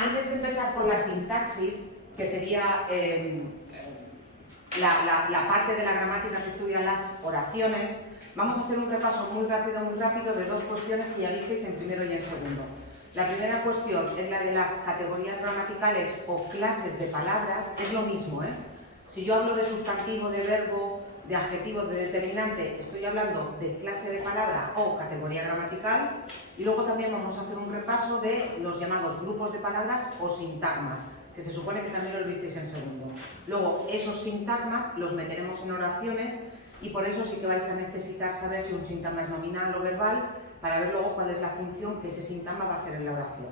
Antes de empezar con la sintaxis, que sería la parte de la gramática que estudia las oraciones, vamos a hacer un repaso muy rápido de dos cuestiones que ya visteis en primero y en segundo. La primera cuestión es la de las categorías gramaticales o clases de palabras. Es lo mismo, ¿eh? Si yo hablo de sustantivo, de verbo, de adjetivo, de determinante, estoy hablando de clase de palabra o categoría gramatical. Y luego también vamos a hacer un repaso de los llamados grupos de palabras o sintagmas, que se supone que también lo visteis en segundo. Luego, esos sintagmas los meteremos en oraciones y por eso sí que vais a necesitar saber si un sintagma es nominal o verbal, para ver luego cuál es la función que ese sintagma va a hacer en la oración.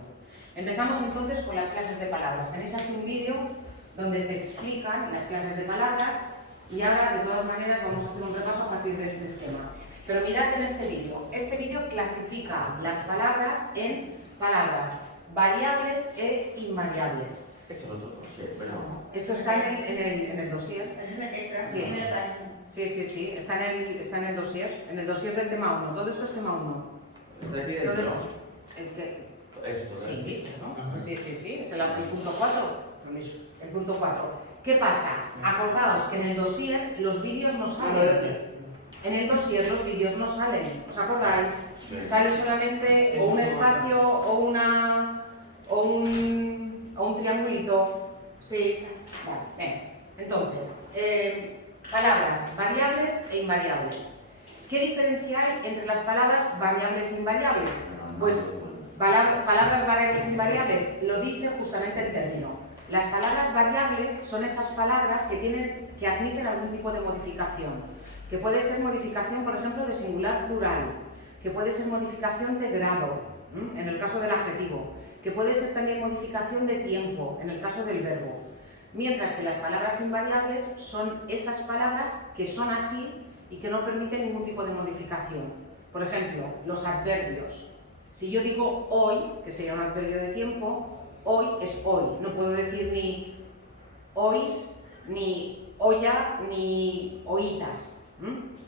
Empezamos entonces con las clases de palabras. Tenéis aquí un vídeo donde se explican las clases de palabras y ahora de todas maneras vamos a hacer un repaso a partir de este esquema. Pero mirad en este vídeo. Este vídeo clasifica las palabras en palabras variables e invariables. Esto es otro dossier, pero... Esto está en el dossier. Sí, está en el dossier del tema 1. Todo esto es tema 1. ¿Está aquí dentro? Esto, sí, ¿no? Sí, es el punto 4. El punto 4. ¿Qué pasa? Acordaos que en el dossier los vídeos no salen. En el dossier los vídeos no salen. ¿Os acordáis? Sí. Sale solamente o un espacio o un triangulito. Sí. Vale, venga. Entonces, palabras variables e invariables. ¿Qué diferencia hay entre las palabras variables e invariables? Pues palabras variables e invariables lo dice justamente el término. Las palabras variables son esas palabras que admiten algún tipo de modificación, que puede ser modificación, por ejemplo, de singular plural, que puede ser modificación de grado, en el caso del adjetivo, que puede ser también modificación de tiempo, en el caso del verbo. Mientras que las palabras invariables son esas palabras que son así y que no permiten ningún tipo de modificación. Por ejemplo, los adverbios. Si yo digo hoy, que sería un adverbio de tiempo, hoy es hoy. No puedo decir ni oís, ni olla, ni oítas.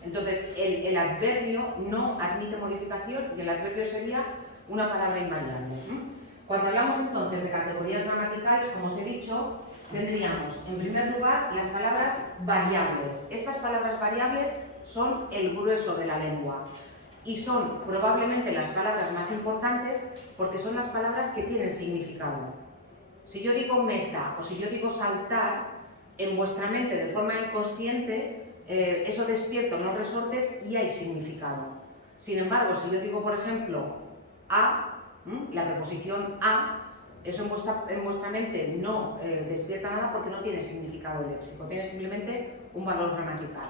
Entonces, el adverbio no admite modificación y el adverbio sería una palabra invariable. Cuando hablamos entonces de categorías gramaticales, como os he dicho, tendríamos en primer lugar las palabras variables. Estas palabras variables son el grueso de la lengua y son probablemente las palabras más importantes porque son las palabras que tienen significado. Si yo digo mesa o si yo digo saltar, en vuestra mente de forma inconsciente eso despierta unos resortes y hay significado. Sin embargo, si yo digo por ejemplo a, la preposición a, eso en vuestra mente no despierta nada porque no tiene significado léxico, tiene simplemente un valor gramatical.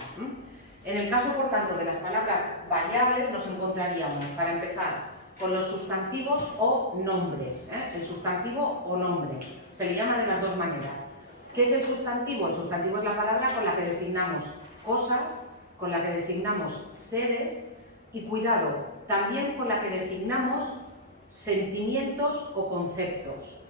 En el caso, por tanto, de las palabras variables nos encontraríamos, para empezar, con los sustantivos o nombres. El sustantivo o nombre. Se le llama de las dos maneras. ¿Qué es el sustantivo? El sustantivo es la palabra con la que designamos cosas, con la que designamos seres y, cuidado, también con la que designamos sentimientos o conceptos.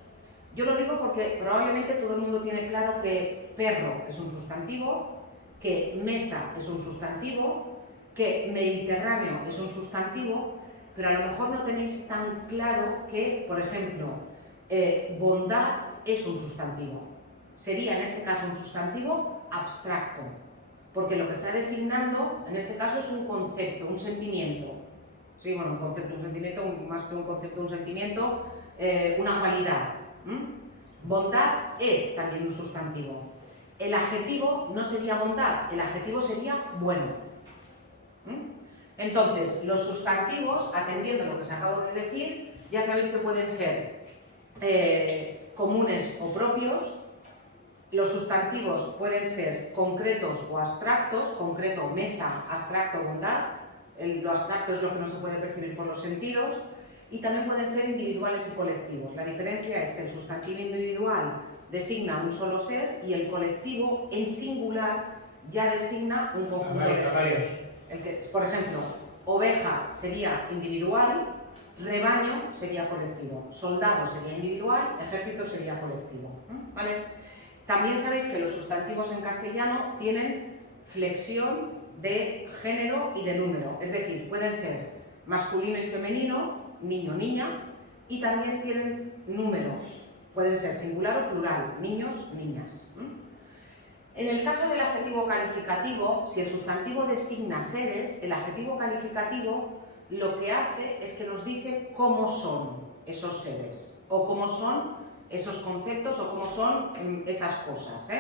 Yo lo digo porque probablemente todo el mundo tiene claro que perro es un sustantivo, que mesa es un sustantivo, que mediterráneo es un sustantivo, pero a lo mejor no tenéis tan claro que, por ejemplo, bondad es un sustantivo. Sería en este caso un sustantivo abstracto, porque lo que está designando en este caso es un concepto, un sentimiento. Sí, bueno, un concepto, un sentimiento, más que un concepto, un sentimiento, una cualidad. Bondad es también un sustantivo. El adjetivo no sería bondad, el adjetivo sería bueno. Entonces, los sustantivos, atendiendo a lo que os acabo de decir, ya sabéis que pueden ser comunes o propios. Los sustantivos pueden ser concretos o abstractos, concreto, mesa, abstracto, bondad. Lo abstracto es lo que no se puede percibir por los sentidos. Y también pueden ser individuales y colectivos. La diferencia es que el sustantivo individual designa un solo ser y el colectivo en singular ya designa un conjunto de seres. Por ejemplo, oveja sería individual, rebaño sería colectivo, soldado sería individual, ejército sería colectivo. ¿Vale? También sabéis que los sustantivos en castellano tienen flexión de género y de número, es decir, pueden ser masculino y femenino, niño, niña, y también tienen número. Pueden ser singular o plural, niños, niñas. En el caso del adjetivo calificativo, si el sustantivo designa seres, el adjetivo calificativo lo que hace es que nos dice cómo son esos seres, o cómo son esos conceptos, o cómo son esas cosas.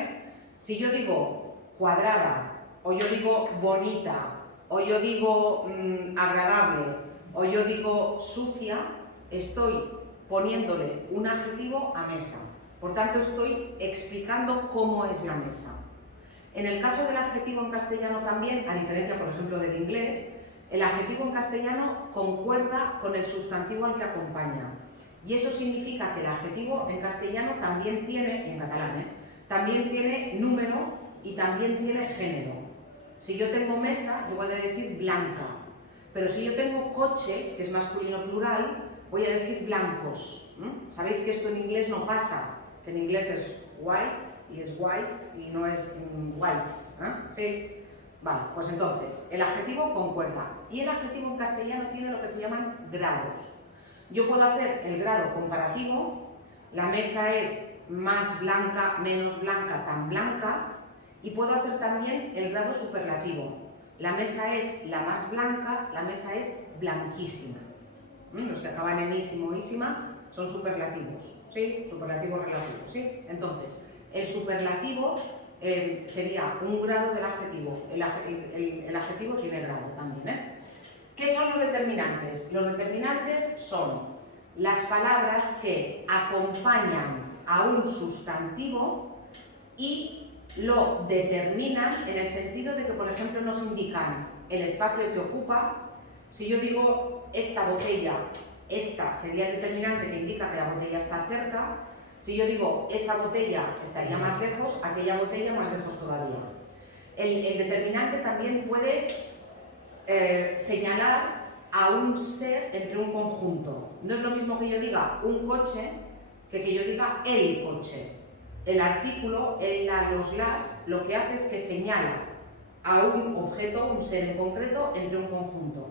Si yo digo cuadrada, o yo digo bonita, o yo digo agradable, o yo digo sucia, estoy poniéndole un adjetivo a mesa. Por tanto, estoy explicando cómo es la mesa. En el caso del adjetivo en castellano también, a diferencia, por ejemplo, del inglés, el adjetivo en castellano concuerda con el sustantivo al que acompaña. Y eso significa que el adjetivo en castellano también tiene, en catalán, también tiene número y también tiene género. Si yo tengo mesa, yo voy a decir blanca. Pero si yo tengo coches, que es masculino plural, voy a decir blancos. ¿Sabéis que esto en inglés no pasa? Que en inglés es white y es white y no es whites. ¿Sí? Vale, pues entonces, el adjetivo concuerda. Y el adjetivo en castellano tiene lo que se llaman grados. Yo puedo hacer el grado comparativo, la mesa es más blanca, menos blanca, tan blanca, y puedo hacer también el grado superlativo. La mesa es la más blanca, la mesa es blanquísima. Los que acaban en ísimo, ísima, son superlativos, ¿sí? Superlativos relativos, ¿sí? Entonces, el superlativo sería un grado del adjetivo. El adjetivo tiene grado también, ¿Qué son los determinantes? Los determinantes son las palabras que acompañan a un sustantivo y lo determinan en el sentido de que, por ejemplo, nos indican el espacio que ocupa. Si yo digo esta botella, esta sería el determinante que indica que la botella está cerca. Si yo digo esa botella estaría más lejos, aquella botella más lejos todavía. El determinante también puede señalar a un ser entre un conjunto. No es lo mismo que yo diga un coche que yo diga el coche. El artículo, los las, lo que hace es que señala a un objeto, un ser en concreto, entre un conjunto.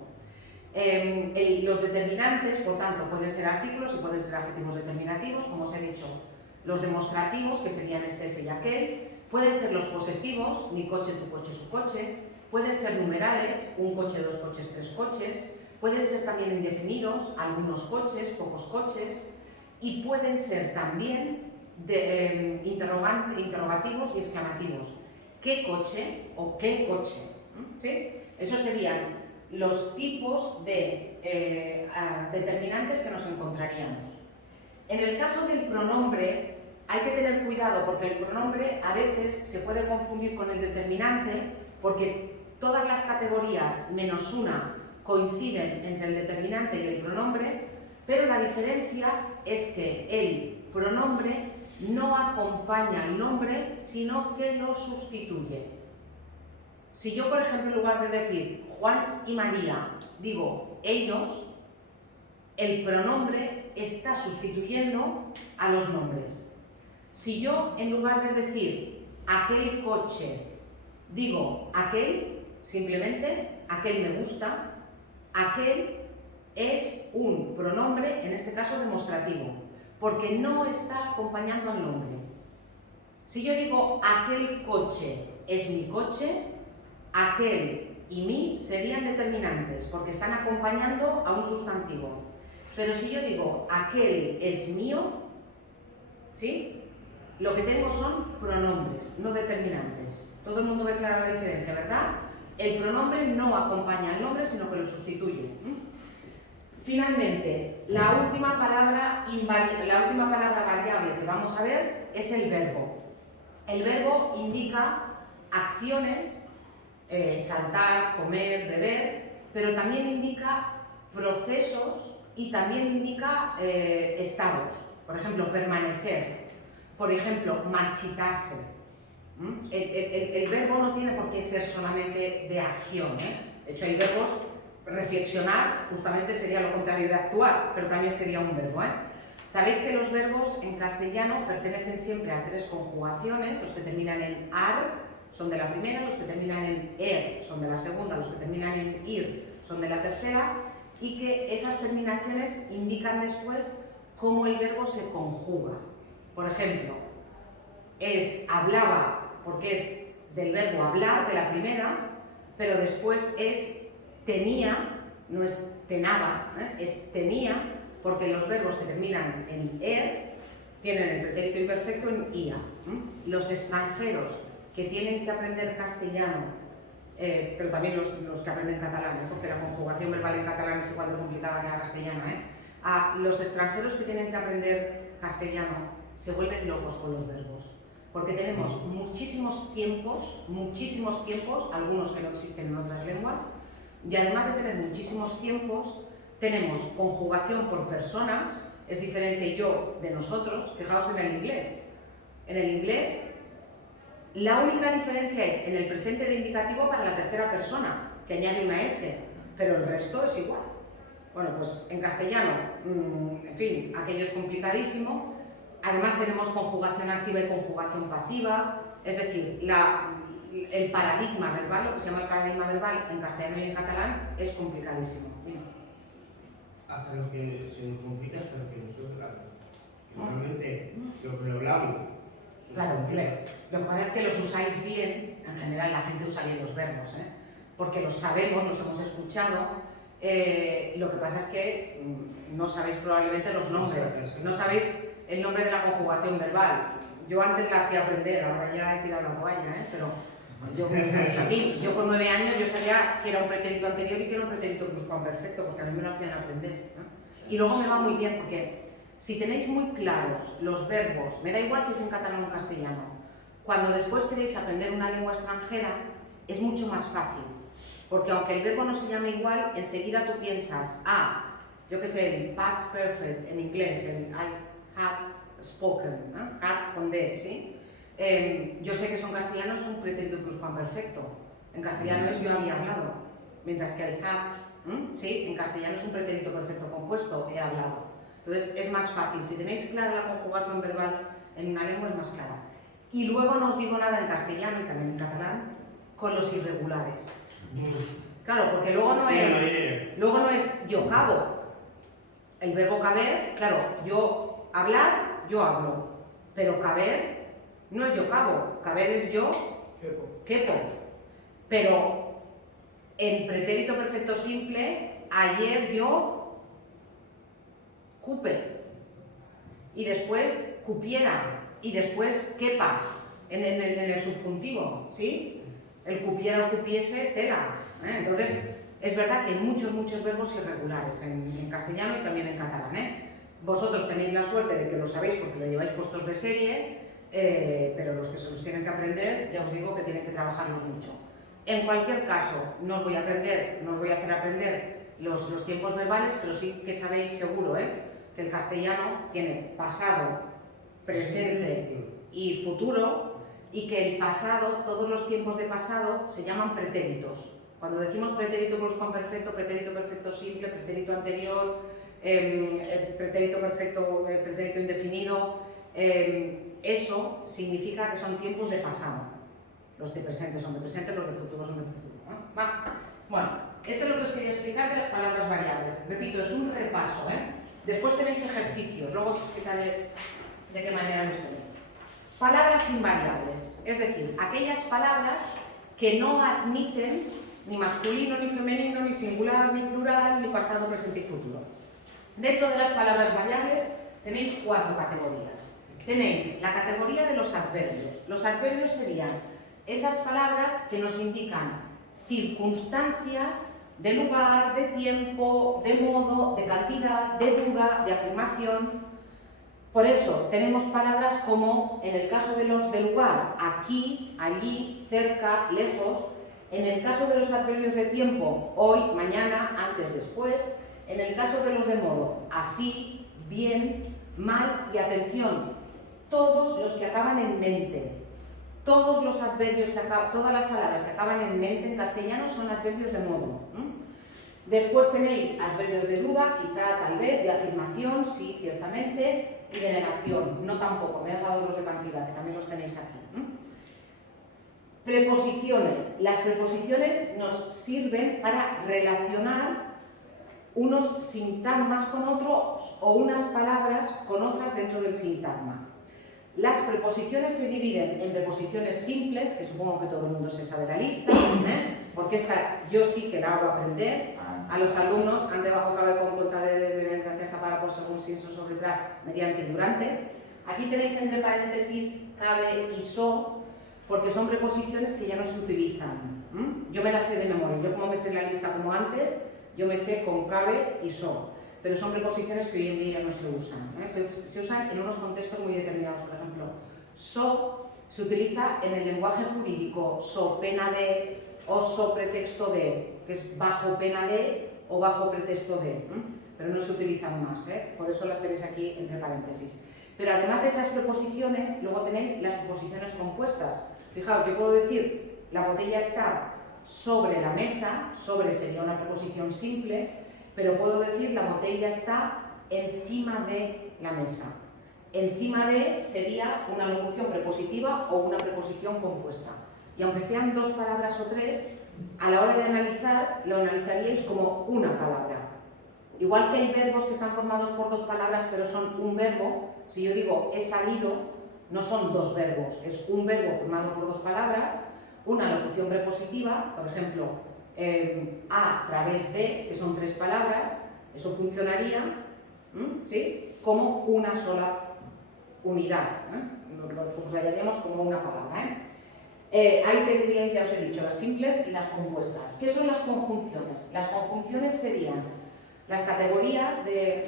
Los determinantes, por tanto, pueden ser artículos y pueden ser adjetivos determinativos, como os he dicho. Los demostrativos, que serían este, ese y aquel. Pueden ser los posesivos, mi coche, tu coche, su coche. Pueden ser numerales, un coche, dos coches, tres coches. Pueden ser también indefinidos, algunos coches, pocos coches. Y pueden ser también interrogativos y exclamativos. ¿Qué coche o qué coche? ¿Sí? Esos serían los tipos de determinantes que nos encontraríamos. En el caso del pronombre hay que tener cuidado porque el pronombre a veces se puede confundir con el determinante porque todas las categorías menos una coinciden entre el determinante y el pronombre, pero la diferencia es que el pronombre no acompaña al nombre, sino que lo sustituye. Si yo, por ejemplo, en lugar de decir Juan y María, digo ellos, el pronombre está sustituyendo a los nombres. Si yo, en lugar de decir aquel coche, digo aquel, simplemente aquel me gusta, aquel es un pronombre, en este caso demostrativo, porque no está acompañando al nombre. Si yo digo aquel coche es mi coche, aquel y mi serían determinantes, porque están acompañando a un sustantivo. Pero si yo digo aquel es mío, ¿sí? Lo que tengo son pronombres, no determinantes. Todo el mundo ve clara la diferencia, ¿verdad? El pronombre no acompaña al nombre, sino que lo sustituye. Finalmente, la última palabra variable que vamos a ver es el verbo. El verbo indica acciones, saltar, comer, beber, pero también indica procesos y también indica estados. Por ejemplo, permanecer. Por ejemplo, marchitarse. El verbo no tiene por qué ser solamente de acción. De hecho, hay verbos. Reflexionar justamente sería lo contrario de actuar, pero también sería un verbo. Sabéis que los verbos en castellano pertenecen siempre a tres conjugaciones. Los que terminan en ar son de la primera, los que terminan en er son de la segunda, los que terminan en ir son de la tercera, y que esas terminaciones indican después cómo el verbo se conjuga. Por ejemplo, es hablaba, porque es del verbo hablar, de la primera, pero después es tenía, no es tenaba, es tenía, porque los verbos que terminan en er tienen el pretérito imperfecto en ia. Los extranjeros que tienen que aprender castellano, pero también los que aprenden catalán, porque la conjugación verbal en catalán es igual de complicada que la castellana. A los extranjeros que tienen que aprender castellano se vuelven locos con los verbos, porque tenemos muchísimos tiempos, algunos que no existen en otras lenguas, y además de tener muchísimos tiempos, tenemos conjugación por personas, es diferente yo de nosotros. Fijaos en el inglés. En el inglés, la única diferencia es en el presente de indicativo para la tercera persona, que añade una S, pero el resto es igual. Bueno, pues en castellano, en fin, aquello es complicadísimo. Además tenemos conjugación activa y conjugación pasiva, es decir, el paradigma verbal, lo que se llama el paradigma verbal en castellano y en catalán, es complicadísimo. Dime. Hasta lo que se nos complica, hasta lo que nosotros hablamos. Normalmente, lo que lo hablamos. Claro, lo que pasa es que los usáis bien, en general la gente usa bien los verbos, porque los sabemos, los hemos escuchado. Lo que pasa es que no sabéis probablemente los nombres, no sabéis el nombre de la conjugación verbal. Yo antes la hacía aprender, ahora ya he tirado la toalla, pero en fin, yo con 9 años yo sabía que era un pretérito anterior y que era un pretérito pluscuamperfecto, porque a mí me lo hacían aprender. Y luego me va muy bien, porque si tenéis muy claros los verbos, me da igual si es en catalán o en castellano, cuando después queréis aprender una lengua extranjera, es mucho más fácil. Porque aunque el verbo no se llame igual, enseguida tú piensas, yo qué sé, el past perfect en inglés, el I had spoken, had con D, ¿sí? Yo sé que eso en castellano es un pretérito pluscuamperfecto. En castellano es yo había hablado, mientras que el have, ¿sí? En castellano es un pretérito perfecto compuesto, he hablado. Entonces es más fácil. Si tenéis clara la conjugación verbal en una lengua, es más clara. Y luego no os digo nada en castellano y también en catalán con los irregulares. Claro, porque luego no es yo cabo. El verbo caber, claro, yo hablar, yo hablo. Pero caber no es yo cabo, caber es yo quepo. Pero en pretérito perfecto simple, ayer yo cupe. Y después cupiera. Y después quepa en el subjuntivo, ¿sí? El cupiera o cupiese, tela. Entonces, es verdad que hay muchos verbos irregulares en castellano y también en catalán. Vosotros tenéis la suerte de que lo sabéis porque lo lleváis puestos de serie, pero los que se los tienen que aprender, ya os digo que tienen que trabajarlos mucho. En cualquier caso, no os voy a hacer aprender los tiempos verbales, pero sí que sabéis seguro que el castellano tiene pasado, presente y futuro, y que el pasado, todos los tiempos de pasado se llaman pretéritos. Cuando decimos pretérito pluscuamperfecto, pretérito perfecto simple, pretérito anterior, pretérito perfecto, pretérito indefinido, eso significa que son tiempos de pasado. Los de presente son de presente, los de futuro son de futuro. Bueno, esto es lo que os quería explicar de las palabras variables. Repito, es un repaso. Después tenéis ejercicios, luego os explicaré de qué manera los tenéis. Palabras invariables, es decir, aquellas palabras que no admiten ni masculino, ni femenino, ni singular, ni plural, ni pasado, presente y futuro. Dentro de las palabras variables tenéis 4 categorías. Tenéis la categoría de los adverbios. Los adverbios serían esas palabras que nos indican circunstancias de lugar, de tiempo, de modo, de cantidad, de duda, de afirmación. Por eso tenemos palabras como, en el caso de los de lugar, aquí, allí, cerca, lejos. En el caso de los adverbios de tiempo, hoy, mañana, antes, después. En el caso de los de modo, así, bien, mal y atención. Todos los que acaban en mente. Todos los adverbios todas las palabras que acaban en mente en castellano son adverbios de modo. Después tenéis adverbios de duda, quizá, tal vez, de afirmación, sí, ciertamente, y de negación, no tampoco, me he dado los de cantidad, que también los tenéis aquí. Preposiciones. Las preposiciones nos sirven para relacionar unos sintagmas con otros o unas palabras con otras dentro del sintagma. Las preposiciones se dividen en preposiciones simples, que supongo que todo el mundo se sabe la lista, porque esta yo sí que la hago aprender a los alumnos, ante, bajo, cabe, con, contra, desde, entre, hasta, para, por, según, sin, so, sobre, tras, mediante y durante. Aquí tenéis entre paréntesis cabe y so, porque son preposiciones que ya no se utilizan. Yo me las sé de memoria, yo como me sé la lista como antes, yo me sé con cabe y so, pero son preposiciones que hoy en día ya no se usan. Se usan en unos contextos muy determinados. Por ejemplo, so se utiliza en el lenguaje jurídico, so pena de o so pretexto de, que es bajo pena de o bajo pretexto de, pero no se utilizan más, por eso las tenéis aquí entre paréntesis. Pero además de esas preposiciones, luego tenéis las preposiciones compuestas. Fijaos, yo puedo decir, la botella está sobre la mesa, sobre sería una preposición simple, pero puedo decir, la botella está encima de la mesa. Encima de sería una locución prepositiva o una preposición compuesta. Y aunque sean dos palabras o tres, a la hora de analizar, lo analizaríais como una palabra. Igual que hay verbos que están formados por dos palabras, pero son un verbo, si yo digo he salido, no son dos verbos, es un verbo formado por dos palabras, una locución prepositiva, por ejemplo, a través de, que son tres palabras, eso funcionaría, ¿sí?, como una sola unidad, lo subrayaríamos como una palabra. Ahí tendríais, ya os he dicho, las simples y las compuestas. ¿Qué son las conjunciones? Las conjunciones serían las categorías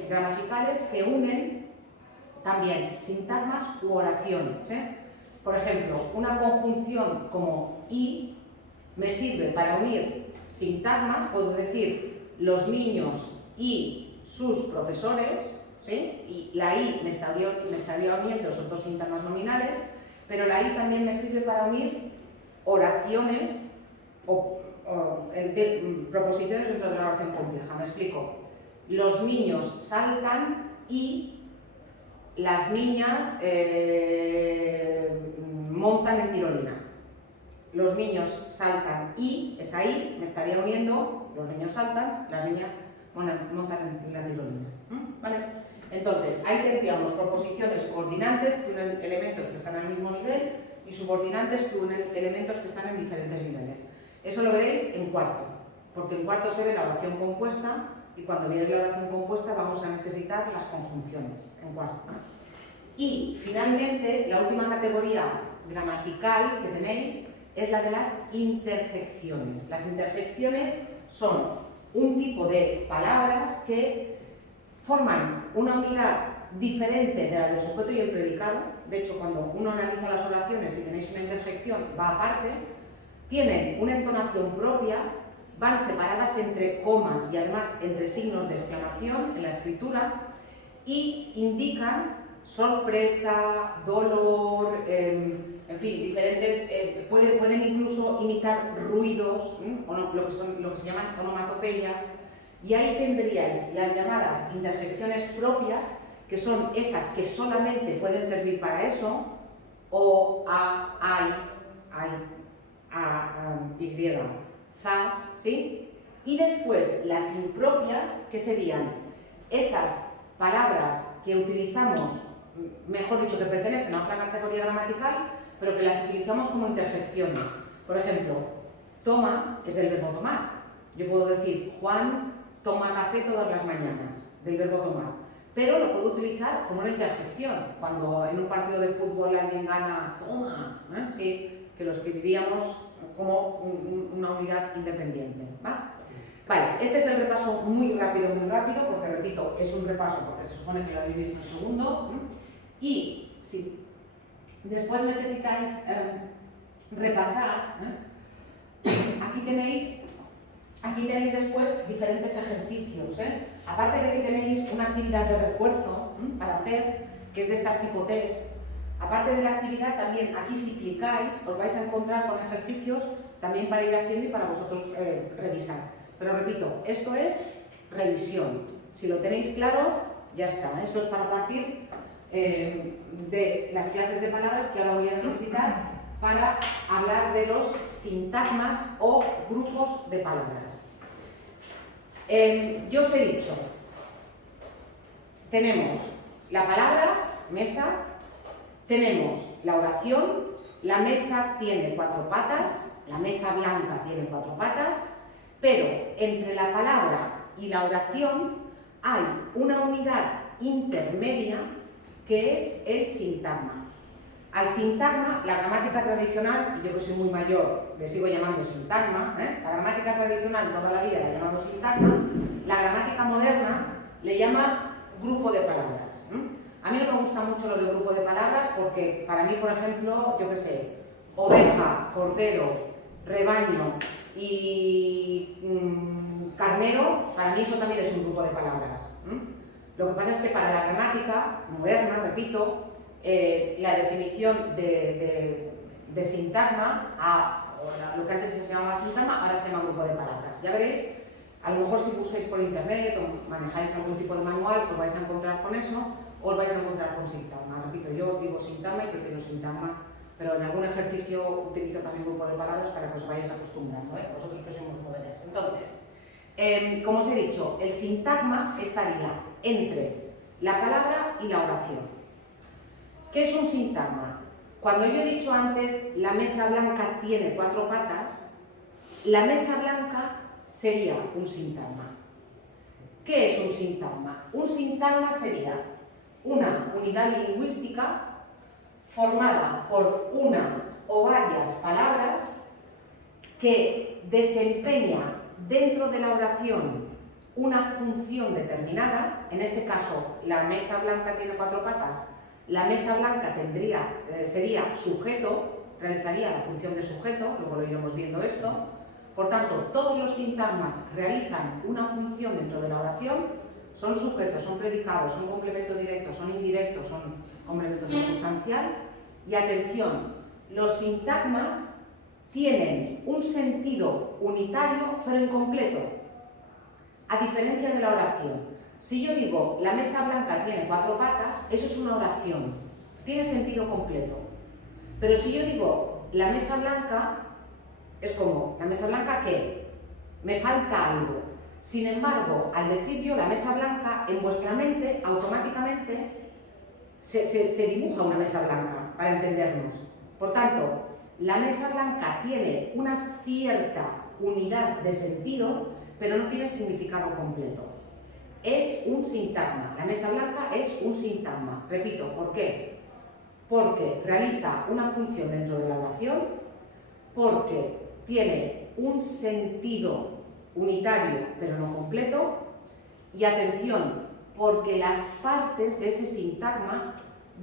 gramaticales que unen también sintagmas u oraciones. Por ejemplo, una conjunción como y me sirve para unir sintagmas, puedo decir los niños y sus profesores, ¿sí? Y la i me estaría uniendo esos dos sintagmas nominales, pero la i también me sirve para unir oraciones o proposiciones dentro de una oración compleja. Me explico. Los niños saltan y las niñas montan en tirolina. Los niños saltan y, esa i me estaría uniendo, los niños saltan, las niñas montan en la tirolina. ¿Vale? Entonces, ahí tendríamos proposiciones coordinantes que unen elementos que están al mismo nivel y subordinantes que unen elementos que están en diferentes niveles. Eso lo veréis en cuarto, porque en cuarto se ve la oración compuesta y cuando veáis la oración compuesta vamos a necesitar las conjunciones en cuarto. Y finalmente, la última categoría gramatical que tenéis es la de las interjecciones. Las interjecciones son un tipo de palabras que forman una unidad diferente de la del sujeto y el predicado. De hecho, cuando uno analiza las oraciones y tenéis una interjección, va aparte, tienen una entonación propia, van separadas entre comas y además entre signos de exclamación en la escritura y indican sorpresa, dolor, en fin, diferentes, pueden incluso imitar ruidos, o no, lo que se llaman onomatopeyas, y ahí tendríais las llamadas interjecciones propias, que son esas que solamente pueden servir para eso, o, a, ay, y, zas, ¿sí? Y después las impropias, que serían esas palabras que utilizamos, mejor dicho, que pertenecen a otra categoría gramatical, pero que las utilizamos como interjecciones. Por ejemplo, toma es el verbo tomar. Yo puedo decir, Juan toma café todas las mañanas, del verbo tomar. Pero lo puedo utilizar como una interjección. Cuando en un partido de fútbol alguien gana, toma, sí, que lo escribiríamos como una unidad independiente. Vale, este es el repaso muy rápido, porque repito, es un repaso porque se supone que lo habéis visto en segundo. Y si después necesitáis repasar, aquí tenéis después diferentes ejercicios. Aparte de que tenéis una actividad de refuerzo para hacer, que es de estas tipo test, aparte de la actividad también aquí si clicáis os vais a encontrar con ejercicios también para ir haciendo y para vosotros revisar. Pero repito, esto es revisión. Si lo tenéis claro, ya está. Esto es para partir de las clases de palabras que ahora voy a necesitar para hablar de los sintagmas o grupos de palabras. Yo os he dicho, tenemos la palabra, mesa, tenemos la oración, la mesa tiene 4 patas, la mesa blanca tiene 4 patas, pero entre la palabra y la oración hay una unidad intermedia que es el sintagma. Al sintagma, la gramática tradicional, y yo que soy muy mayor, le sigo llamando sintagma, la gramática tradicional toda la vida la he llamado sintagma, la gramática moderna le llama grupo de palabras. A mí no me gusta mucho lo de grupo de palabras porque para mí, por ejemplo, yo que sé, oveja, cordero, rebaño y carnero, para mí eso también es un grupo de palabras. Lo que pasa es que para la gramática moderna, repito, la definición de sintagma, lo que antes se llamaba sintagma, ahora se llama grupo de palabras. Ya veréis, a lo mejor si busquéis por internet o manejáis algún tipo de manual, os vais a encontrar con eso, o os vais a encontrar con sintagma. Repito, yo digo sintagma y prefiero sintagma, pero en algún ejercicio utilizo también grupo de palabras para que os vayáis acostumbrando, vosotros que sois muy jóvenes. Entonces, como os he dicho, el sintagma estaría entre la palabra y la oración. ¿Qué es un sintagma? Cuando yo he dicho antes, la mesa blanca tiene 4 patas, la mesa blanca sería un sintagma. ¿Qué es un sintagma? Un sintagma sería una unidad lingüística formada por una o varias palabras que desempeña dentro de la oración una función determinada. En este caso, la mesa blanca tiene 4 patas, la mesa blanca sería sujeto, realizaría la función de sujeto, luego lo iremos viendo esto. Por tanto, todos los sintagmas realizan una función dentro de la oración, son sujetos, son predicados, son complemento directo, son indirectos, son complemento circunstancial. Y atención, los sintagmas tienen un sentido unitario pero incompleto, a diferencia de la oración. Si yo digo, la mesa blanca tiene 4 patas, eso es una oración, tiene sentido completo. Pero si yo digo, la mesa blanca, es como, ¿la mesa blanca qué? Me falta algo. Sin embargo, al decir yo la mesa blanca, en vuestra mente, automáticamente, se dibuja una mesa blanca, para entendernos. Por tanto, la mesa blanca tiene una cierta unidad de sentido, pero no tiene significado completo. Es un sintagma. La mesa blanca es un sintagma. Repito, ¿por qué? Porque realiza una función dentro de la oración, porque tiene un sentido unitario pero no completo, y atención, porque las partes de ese sintagma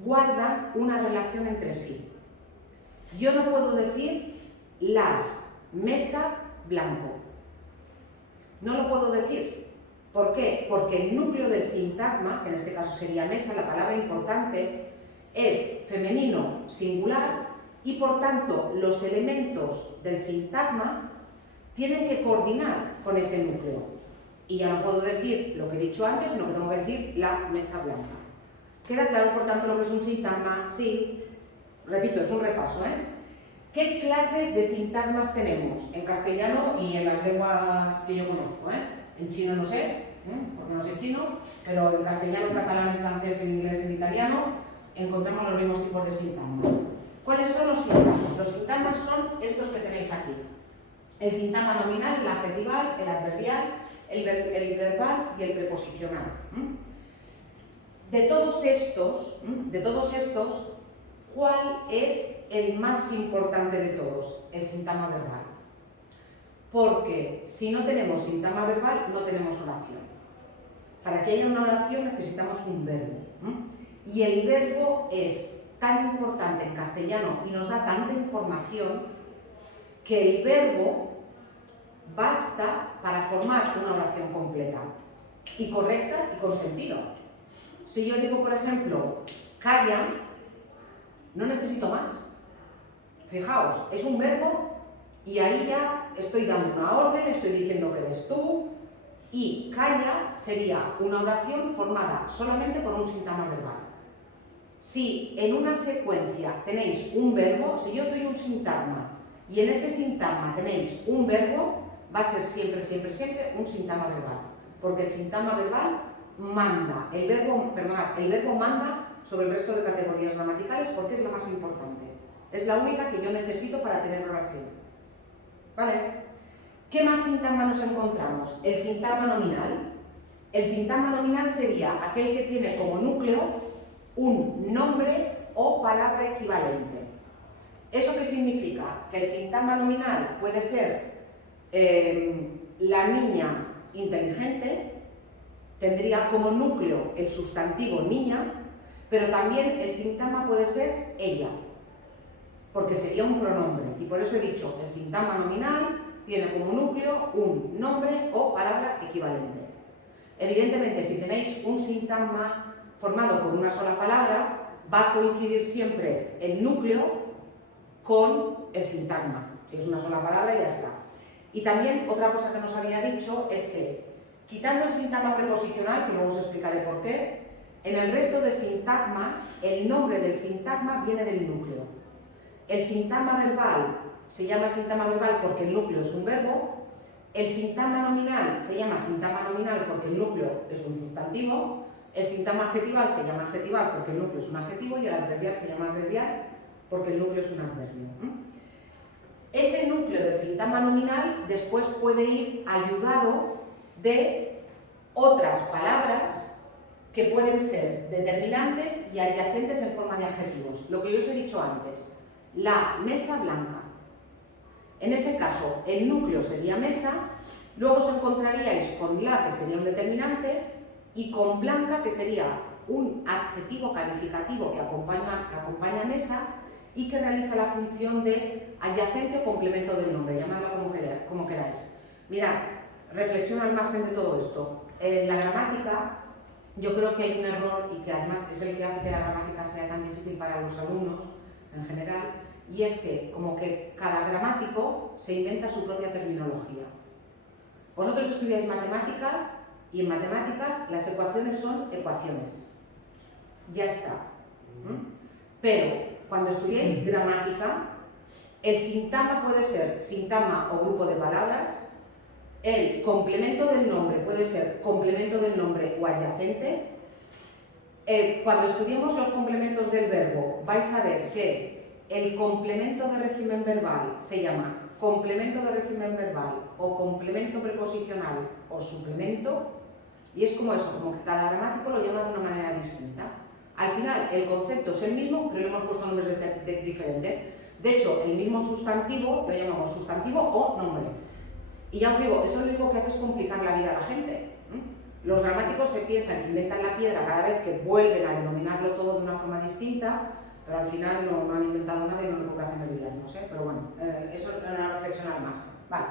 guardan una relación entre sí. Yo no puedo decir las mesa blanco. No lo puedo decir. ¿Por qué? Porque el núcleo del sintagma, que en este caso sería mesa, la palabra importante, es femenino singular y por tanto los elementos del sintagma tienen que coordinar con ese núcleo. Y ya no puedo decir lo que he dicho antes, sino que tengo que decir la mesa blanca. ¿Queda claro, por tanto, lo que es un sintagma? Sí. Repito, es un repaso, ¿Qué clases de sintagmas tenemos en castellano y en las lenguas que yo conozco? En chino no sé, porque no sé chino, pero en castellano, en catalán, en francés, en inglés, en italiano, encontramos los mismos tipos de sintagmas. ¿Cuáles son los sintagmas? Los sintagmas son estos que tenéis aquí. El sintagma nominal, el adjetival, el adverbial, el verbal y el preposicional. De todos estos, ¿cuál es el más importante de todos? El sintagma verbal. Porque si no tenemos sintagma verbal, no tenemos oración. Para que haya una oración necesitamos un verbo. Y el verbo es tan importante en castellano y nos da tanta información que el verbo basta para formar una oración completa y correcta y con sentido. Si yo digo, por ejemplo, calla, no necesito más. Fijaos, es un verbo y ahí ya estoy dando una orden, estoy diciendo que eres tú, y calla sería una oración formada solamente por un sintagma verbal. Si en una secuencia tenéis un verbo, si yo os doy un sintagma y en ese sintagma tenéis un verbo, va a ser siempre, siempre, siempre un sintagma verbal. Porque el sintagma verbal manda, el verbo manda sobre el resto de categorías gramaticales porque es la más importante. Es la única que yo necesito para tener oración. ¿Vale? ¿Qué más sintagma nos encontramos? El sintagma nominal. El sintagma nominal sería aquel que tiene como núcleo un nombre o palabra equivalente. ¿Eso qué significa? Que el sintagma nominal puede ser la niña inteligente, tendría como núcleo el sustantivo niña, pero también el sintagma puede ser ella, porque sería un pronombre. Y por eso he dicho, el sintagma nominal tiene como núcleo un nombre o palabra equivalente. Evidentemente, si tenéis un sintagma formado por una sola palabra, va a coincidir siempre el núcleo con el sintagma. Si es una sola palabra, ya está. Y también otra cosa que nos había dicho es que, quitando el sintagma preposicional, que luego os explicaré por qué, en el resto de sintagmas, el nombre del sintagma viene del núcleo. El sintagma verbal se llama sintagma verbal porque el núcleo es un verbo. El sintagma nominal se llama sintagma nominal porque el núcleo es un sustantivo. El sintagma adjetival se llama adjetival porque el núcleo es un adjetivo y el adverbial se llama adverbial porque el núcleo es un adverbio. Ese núcleo del sintagma nominal después puede ir ayudado de otras palabras que pueden ser determinantes y adyacentes en forma de adjetivos. Lo que yo os he dicho antes, la mesa blanca. En ese caso, el núcleo sería mesa, luego os encontraríais con la, que sería un determinante, y con blanca, que sería un adjetivo calificativo que acompaña a mesa y que realiza la función de adyacente o complemento del nombre, llamadla como queráis. Mirad, reflexión al margen de todo esto. En la gramática, yo creo que hay un error y que además es el que hace que la gramática sea tan difícil para los alumnos en general, y es que como que cada gramático se inventa su propia terminología. Vosotros estudiáis matemáticas y en matemáticas las ecuaciones son ecuaciones. Ya está. Pero cuando estudiáis gramática, el sintagma puede ser sintagma o grupo de palabras, el complemento del nombre puede ser complemento del nombre o adyacente. Cuando estudiemos los complementos del verbo, vais a ver que el complemento de régimen verbal se llama complemento de régimen verbal o complemento preposicional o suplemento, y es como eso, como que cada gramático lo llama de una manera distinta. Al final, el concepto es el mismo, pero le hemos puesto nombres diferentes. De hecho, el mismo sustantivo lo llamamos sustantivo o nombre. Y ya os digo, eso lo único que hace es complicar la vida a la gente. Los gramáticos se piensan que inventan la piedra cada vez que vuelven a denominarlo todo de una forma distinta, pero al final no han inventado nada y lo único que hacen es liarnos, ¿eh? Pero bueno, eso es una reflexión al margen. Vale.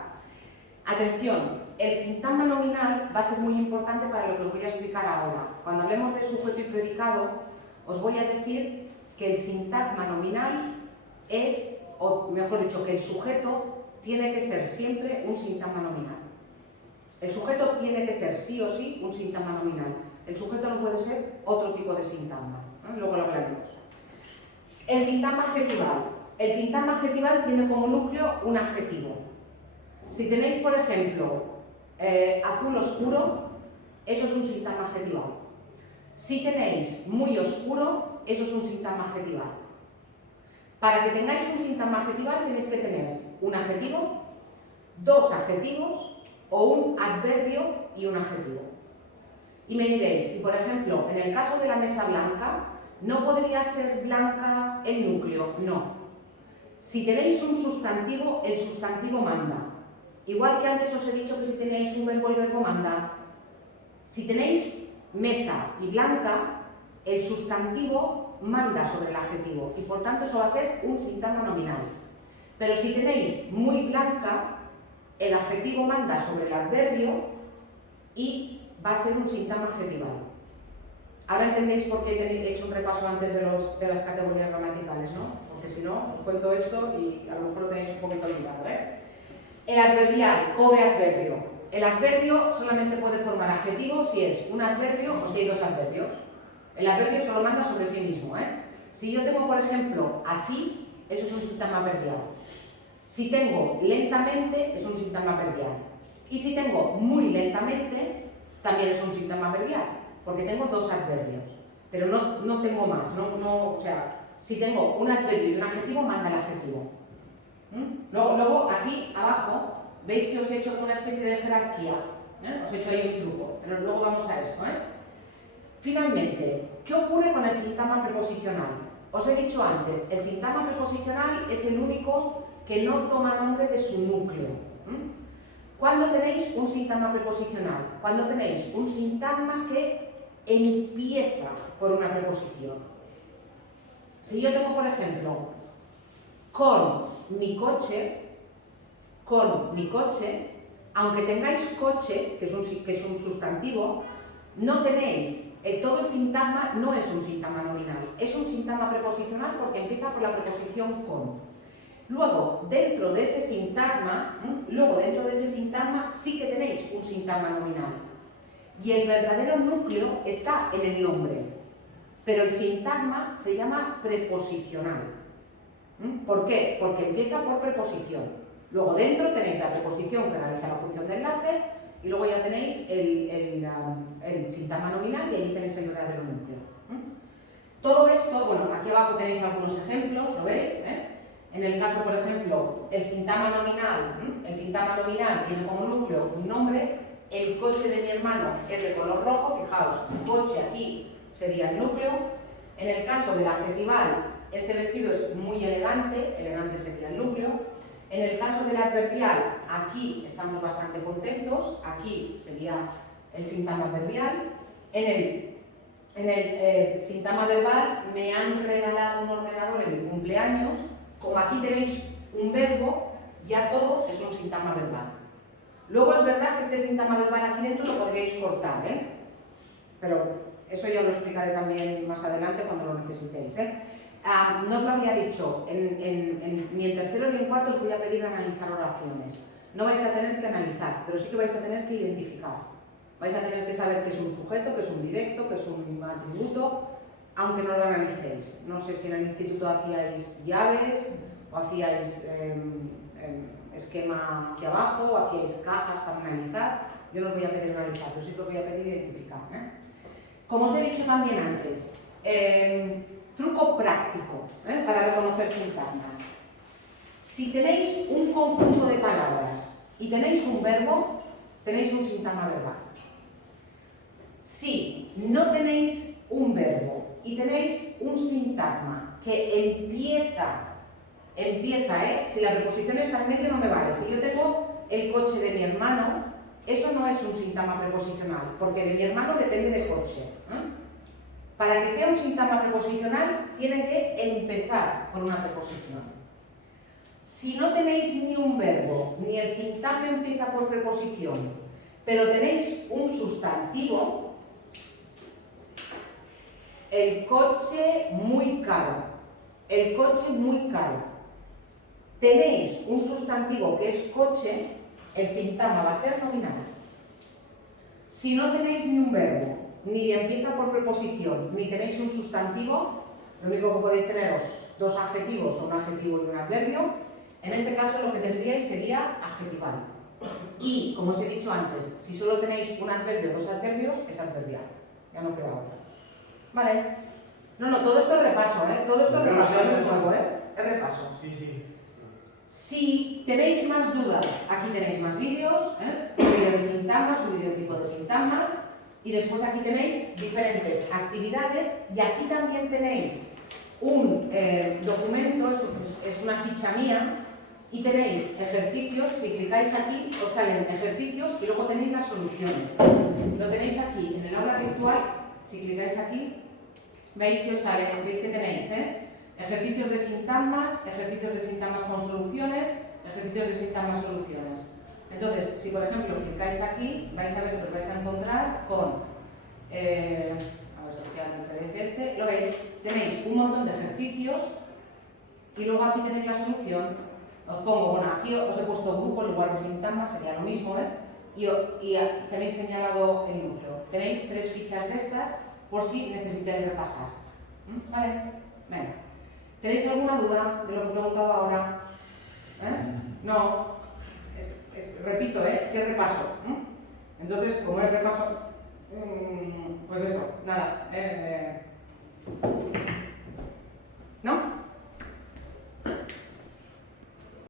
Atención, el sintagma nominal va a ser muy importante para lo que os voy a explicar ahora. Cuando hablemos de sujeto y predicado, os voy a decir que el sintagma nominal es, o mejor dicho, que el sujeto tiene que ser siempre un sintagma nominal. El sujeto tiene que ser sí o sí un sintagma nominal. El sujeto no puede ser otro tipo de sintagma. Luego lo hablaremos. El sintagma adjetival. El sintagma adjetival tiene como núcleo un adjetivo. Si tenéis, por ejemplo, azul oscuro, eso es un sintagma adjetival. Si tenéis muy oscuro, eso es un sintagma adjetival. Para que tengáis un sintagma adjetival tenéis que tener un adjetivo, dos adjetivos o un adverbio y un adjetivo. Y me diréis, y por ejemplo, en el caso de la mesa blanca, ¿no podría ser blanca el núcleo? No. Si tenéis un sustantivo, el sustantivo manda. Igual que antes os he dicho que si tenéis un verbo, el verbo manda. Si tenéis mesa y blanca, el sustantivo manda sobre el adjetivo y por tanto eso va a ser un sintagma nominal. Pero si tenéis muy blanca, el adjetivo manda sobre el adverbio y va a ser un sintagma adjetival. Ahora entendéis por qué he hecho un repaso antes de las categorías gramaticales, ¿no? Porque si no, os cuento esto y a lo mejor lo tenéis un poquito olvidado, ¿eh? El adverbial, pobre adverbio. El adverbio solamente puede formar adjetivo si es un adverbio o si hay dos adverbios. El adverbio solo manda sobre sí mismo, ¿eh? Si yo tengo, por ejemplo, así, eso es un sintagma adverbial. Si tengo lentamente, es un sintagma adverbial. Y si tengo muy lentamente, también es un sintagma adverbial, porque tengo dos adverbios. pero no tengo más, o sea, si tengo un adverbio y un adjetivo, manda el adjetivo. Luego, aquí abajo, veis que os he hecho una especie de jerarquía, os he hecho ahí un truco, pero luego vamos a esto. Finalmente, ¿qué ocurre con el sintagma preposicional? Os he dicho antes, el sintagma preposicional es el único que no toma nombre de su núcleo. ¿Cuándo tenéis un sintagma preposicional? Cuando tenéis un sintagma que empieza por una preposición. Si yo tengo, por ejemplo, con mi coche, aunque tengáis coche, que es un sustantivo, no tenéis, todo el sintagma no es un sintagma nominal, es un sintagma preposicional porque empieza por la preposición con. Luego, dentro de ese sintagma sí que tenéis un sintagma nominal. Y el verdadero núcleo está en el nombre, pero el sintagma se llama preposicional. ¿Por qué? Porque empieza por preposición. Luego dentro tenéis la preposición que realiza la función de enlace y luego ya tenéis el sintagma nominal y allí tenéis el verdadero núcleo. Todo esto, bueno, aquí abajo tenéis algunos ejemplos, ¿lo veis? En el caso, por ejemplo, el sintagma nominal tiene como núcleo un nombre. El coche de mi hermano es de color rojo, fijaos, coche aquí sería el núcleo. En el caso del adjetival, este vestido es muy elegante, elegante sería el núcleo. En el caso del adverbial, aquí estamos bastante contentos, aquí sería el sintagma adverbial. En el sintagma verbal, me han regalado un ordenador en mi cumpleaños. Como aquí tenéis un verbo, ya todo es un sintagma verbal. Luego es verdad que este sintagma verbal aquí dentro lo podríais cortar, pero eso ya lo explicaré también más adelante cuando lo necesitéis. No os lo había dicho, ni en tercero ni en cuarto os voy a pedir analizar oraciones. No vais a tener que analizar, pero sí que vais a tener que identificar. Vais a tener que saber qué es un sujeto, qué es un directo, qué es un atributo, aunque no lo analicéis. No sé si en el instituto hacíais llaves o hacíais esquema hacia abajo o hacíais cajas para analizar. Yo no os voy a pedir analizar, pero sí que os voy a pedir identificar. Como os he dicho también antes, truco práctico para reconocer sintagmas. Si tenéis un conjunto de palabras y tenéis un verbo, tenéis un sintagma verbal. Si no tenéis un verbo y tenéis un sintagma que empieza, si la preposición está en medio no me vale. Si yo tengo el coche de mi hermano, eso no es un sintagma preposicional, porque de mi hermano depende de coche. Para que sea un sintagma preposicional, tiene que empezar con una preposición. Si no tenéis ni un verbo, ni el sintagma empieza por preposición, pero tenéis un sustantivo, el coche muy caro. El coche muy caro. Tenéis un sustantivo que es coche, el sintagma va a ser nominal. Si no tenéis ni un verbo, ni empieza por preposición, ni tenéis un sustantivo, lo único que podéis tener es dos adjetivos o un adjetivo y un adverbio. En ese caso lo que tendríais sería adjetival. Y, como os he dicho antes, si solo tenéis un adverbio o dos adverbios, es adverbial. Ya no queda otra. ¿Vale? No, todo esto es repaso, Todo esto es repaso, es nuevo, Es repaso. Sí. Si tenéis más dudas, aquí tenéis más vídeos, un vídeo de sintagmas, un vídeo tipo de sintagmas, y después aquí tenéis diferentes actividades, y aquí también tenéis un documento, es una ficha mía, y tenéis ejercicios. Si clicáis aquí os salen ejercicios y luego tenéis las soluciones. Lo tenéis aquí en el aula virtual. Si clicáis aquí veis que os sale, veis que tenéis ejercicios de sintagmas con soluciones, ejercicios de sintagmas soluciones. Entonces, si por ejemplo clicáis aquí, vais a ver que os vais a encontrar con a ver si se abre el PDF este, lo veis, tenéis un montón de ejercicios y luego aquí tenéis la solución. Os pongo, bueno, aquí os he puesto grupo en lugar de sintagmas, sería lo mismo, y tenéis señalado el núcleo. Tenéis 3 fichas de estas por si necesitáis repasar. ¿Vale? Venga. ¿Tenéis alguna duda de lo que he preguntado ahora? No. Repito, es que es repaso. Entonces, como es repaso, pues eso, nada.